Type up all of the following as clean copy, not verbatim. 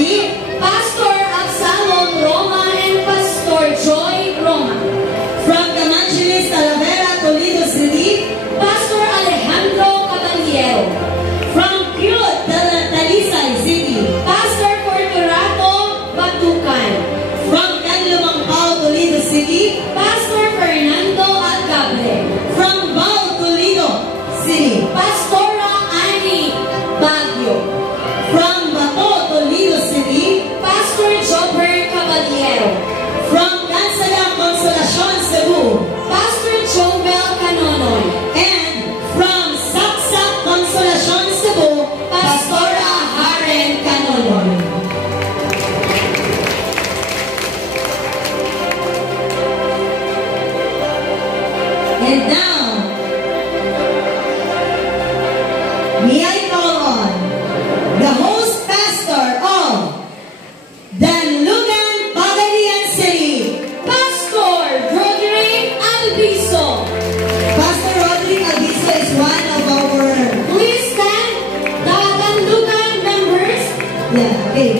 City, Pastor Absalom Roma and Pastor Joy Roma. From Camanchilis, Talavera, Toledo City, Pastor Alejandro Caballero. from Cute, Talisay City, Pastor Fortunato Batucan. from Canlumampao, Toledo City, Pastor Fernando Alcabre. from Bao, Toledo City, Pastora Annie Baguio. from Bato, Toledo City, Pastor Jobber Caballero. from Cansaga, Consolacion, Cebu, Pastor Joel Canonoy. and from Saksak, Consolacion, Cebu, Pastora Haren Canonoy. And now, may I call on the host pastor of Danlugan, Pagadian City, Pastor Roderick Albiso. Pastor Roderick Albiso is one of our, Please stand. The Danlugan members. okay,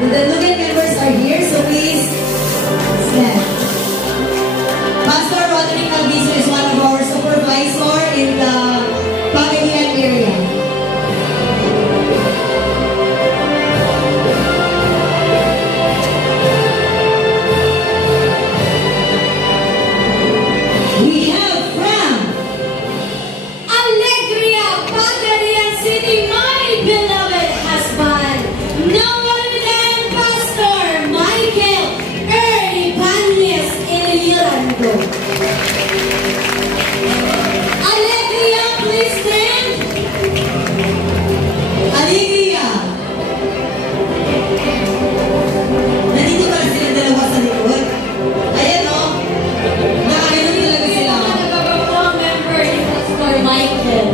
the Danlugan members are here, so please stand. Pastor Roderick Albiso is one of our supervisor in the Pagadian area. We have from Alegria, Pagadian City, my beloved husband. No other than Pastor Michael Ernie Panes Ilirando. Alegria, please stand. Alegria. Nandito pala sila dalawa sa likod. Ayan o. Nakakainom talaga sila. Nagpapang member ni Pastor Michael.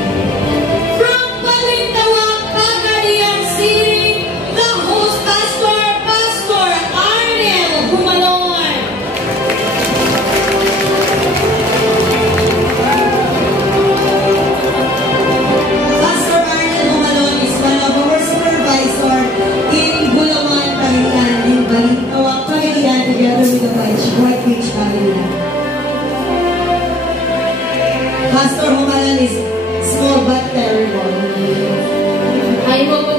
From Balintawak, Cagayan City, the host pastor, Pastor Arnel Humalon. Pastor Arnel Humalon is one of our supervisor in Bulawan, Pagadian, in Balintawak, Pagadian, together with the White Beach, Pagadian. Pastor Humalon is small but terrible. I will